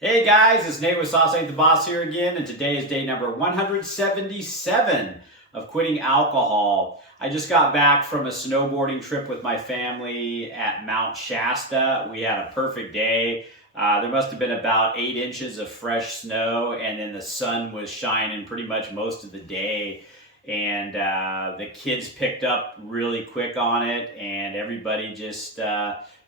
Hey guys, it's Nate with Sauce Ain't the Boss here again, and today is day number 177 of quitting alcohol. I just got back from a snowboarding trip with my family at Mount Shasta. We had a perfect day. There must have been about 8 inches of fresh snow, and then the sun was shining pretty much most of the day. And the kids picked up really quick on it, and everybody just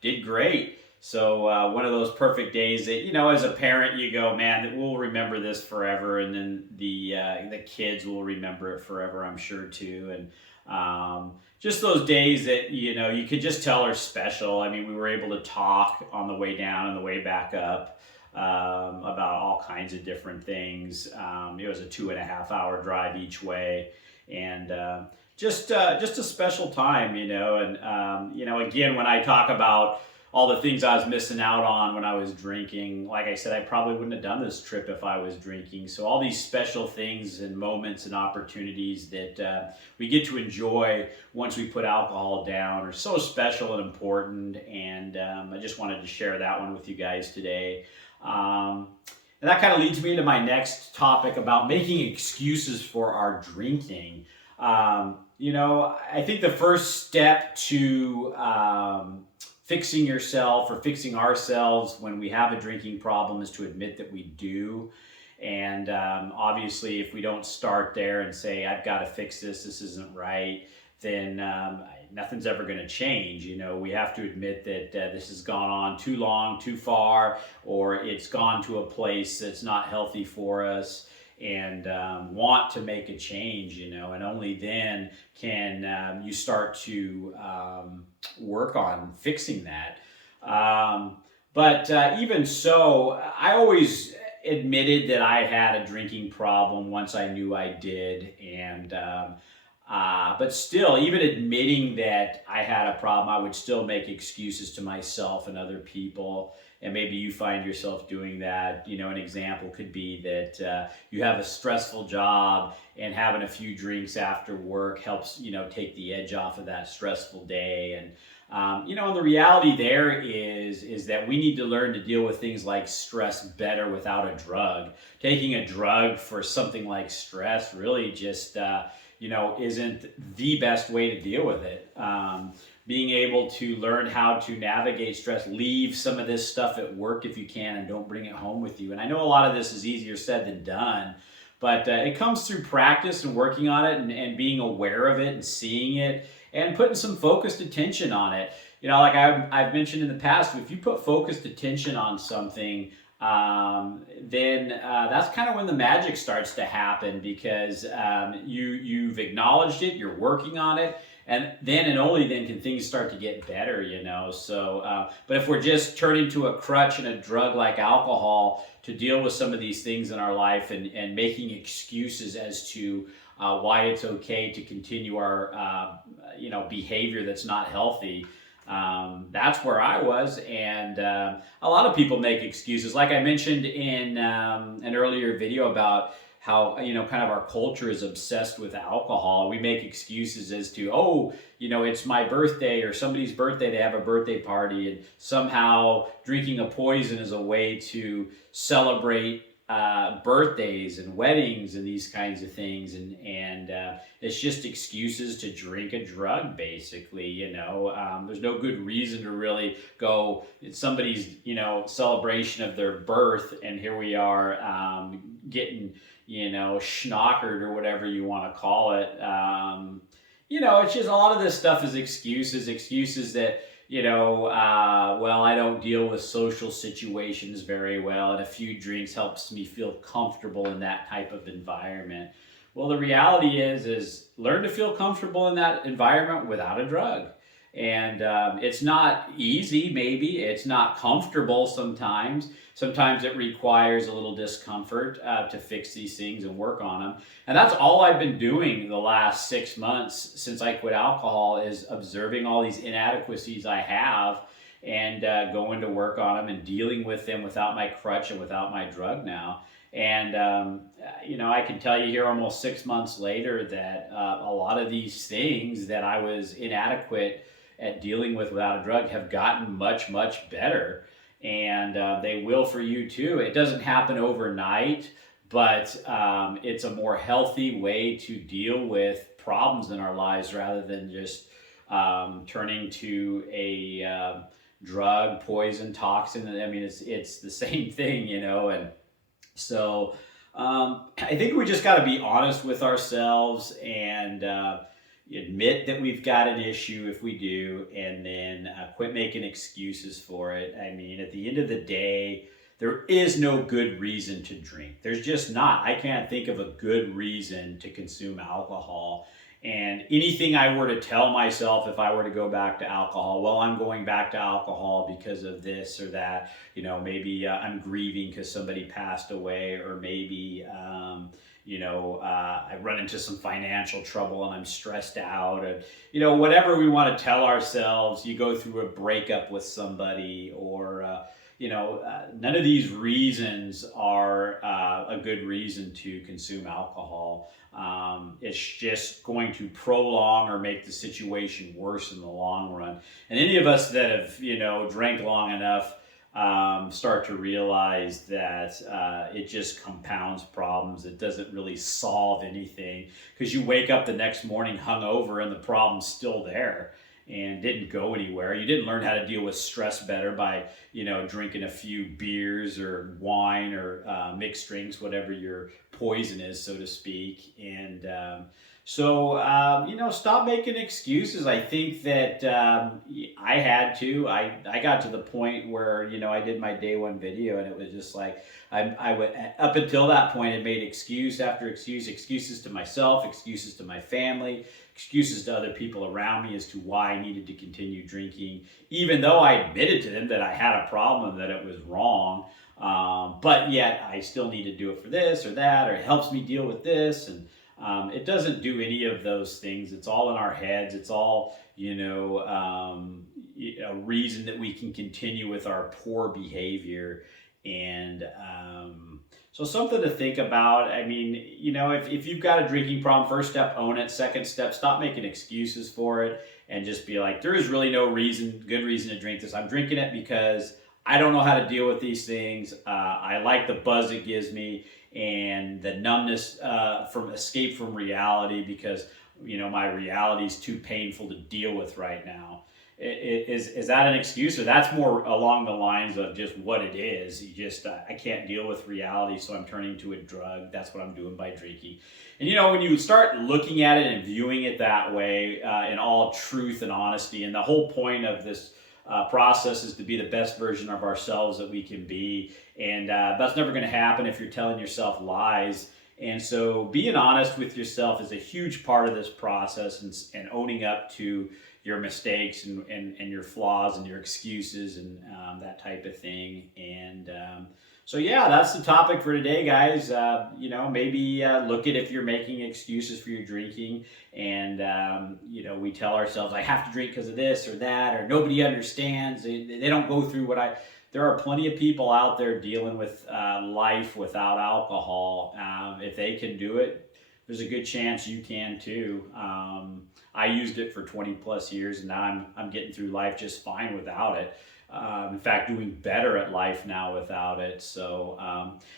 did great. So one of those perfect days that as a parent, you go, man, we'll remember this forever, and then the kids will remember it forever, I'm sure too. And just those days that you could just tell are special. I mean, we were able to talk on the way down and the way back up about all kinds of different things. It was a 2.5 hour drive each way, and just a special time, And again, when I talk about all the things I was missing out on when I was drinking. Like I said, I probably wouldn't have done this trip if I was drinking. So all these special things and moments and opportunities that we get to enjoy once we put alcohol down are so special and important. And I just wanted to share that one with you guys today. And that kind of leads me into my next topic about making excuses for our drinking. I think the first step to fixing yourself or fixing ourselves when we have a drinking problem is to admit that we do. And obviously, if we don't start there and say, I've got to fix this, this isn't right, then nothing's ever going to change. We have to admit that this has gone on too long, too far, or it's gone to a place that's not healthy for us, and want to make a change, and only then can you start to work on fixing that. But even so, I always admitted that I had a drinking problem once I knew I did, and but still, even admitting that I had a problem, I would still make excuses to myself and other people. And maybe you find yourself doing that. An example could be that you have a stressful job, and having a few drinks after work helps, take the edge off of that stressful day. And the reality there is that we need to learn to deal with things like stress better without a drug. Taking a drug for something like stress really just isn't the best way to deal with it. Being able to learn how to navigate stress, leave some of this stuff at work if you can, and don't bring it home with you. And I know a lot of this is easier said than done, but it comes through practice and working on it, and being aware of it and seeing it and putting some focused attention on it. Like I've mentioned in the past, if you put focused attention on something, then that's kind of when the magic starts to happen, because you've acknowledged it, you're working on it, and then and only then can things start to get better. So but if we're just turning to a crutch and a drug like alcohol to deal with some of these things in our life, and making excuses as to why it's okay to continue our behavior that's not healthy. That's where I was, and a lot of people make excuses. Like I mentioned in an earlier video about how kind of our culture is obsessed with alcohol. We make excuses as to, it's my birthday or somebody's birthday, they have a birthday party, and somehow drinking a poison is a way to celebrate birthdays and weddings and these kinds of things, and it's just excuses to drink a drug, basically. There's no good reason to really go, it's somebody's celebration of their birth, and here we are getting schnockered or whatever you want to call it. It's just a lot of this stuff is excuses that well, I don't deal with social situations very well, and a few drinks helps me feel comfortable in that type of environment. Well, the reality is learn to feel comfortable in that environment without a drug. And it's not easy, maybe. It's not comfortable sometimes. Sometimes it requires a little discomfort to fix these things and work on them. And that's all I've been doing the last 6 months since I quit alcohol, is observing all these inadequacies I have, and going to work on them and dealing with them without my crutch and without my drug now. And, I can tell you here almost 6 months later that a lot of these things that I was inadequate at dealing with without a drug have gotten much, much better. and they will for you too. It doesn't happen overnight, but it's a more healthy way to deal with problems in our lives rather than just turning to a drug, poison, toxin. I mean, it's the same thing, you know. And so I think we just got to be honest with ourselves and admit that we've got an issue if we do, and then quit making excuses for it. I mean, at the end of the day, there is no good reason to drink. There's just not. I can't think of a good reason to consume alcohol. And anything I were to tell myself if I were to go back to alcohol, well, I'm going back to alcohol because of this or that. You know, maybe I'm grieving because somebody passed away, or maybe, I run into some financial trouble and I'm stressed out. And, you know, whatever we want to tell ourselves, you go through a breakup with somebody, or, none of these reasons are a good reason to consume alcohol. It's just going to prolong or make the situation worse in the long run. And any of us that have, drank long enough start to realize that it just compounds problems. It doesn't really solve anything, because you wake up the next morning hungover and the problem's still there and didn't go anywhere. You didn't learn how to deal with stress better by, drinking a few beers or wine or mixed drinks, whatever your poison is, so to speak. And stop making excuses. I think that I had to. I got to the point where, I did my day one video, and it was just like, I would, up until that point, I made excuse after excuse, excuses to myself, excuses to my family, excuses to other people around me as to why I needed to continue drinking, even though I admitted to them that I had a problem, that it was wrong. But yet I still need to do it for this or that, or it helps me deal with this. And it doesn't do any of those things. It's all in our heads. It's all, a reason that we can continue with our poor behavior. And so something to think about. I mean, if you've got a drinking problem, first step, own it. Second step, stop making excuses for it, and just be like, there is really no good reason to drink this. I'm drinking it because I don't know how to deal with these things. I like the buzz it gives me and the numbness from escape from reality, because my reality is too painful to deal with right now. Is that an excuse, or that's more along the lines of just what it is? You just I can't deal with reality, so I'm turning to a drug. That's what I'm doing by drinking. And when you start looking at it and viewing it that way, in all truth and honesty, and the whole point of this process is to be the best version of ourselves that we can be, and that's never going to happen if you're telling yourself lies. And so being honest with yourself is a huge part of this process, and owning up to your mistakes and your flaws and your excuses and that type of thing. And so yeah, that's the topic for today, guys. Maybe look at if you're making excuses for your drinking, and we tell ourselves, I have to drink because of this or that, or nobody understands. They don't go through what I. There are plenty of people out there dealing with life without alcohol. If they can do it, there's a good chance you can too. I used it for 20 plus years, and now I'm getting through life just fine without it. In fact, doing better at life now without it. So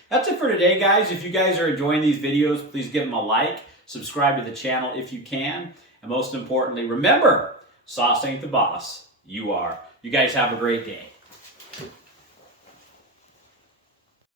that's it for today, guys. If you guys are enjoying these videos, please give them a like, subscribe to the channel if you can, and most importantly, remember, sauce ain't the boss, you are. You guys have a great day.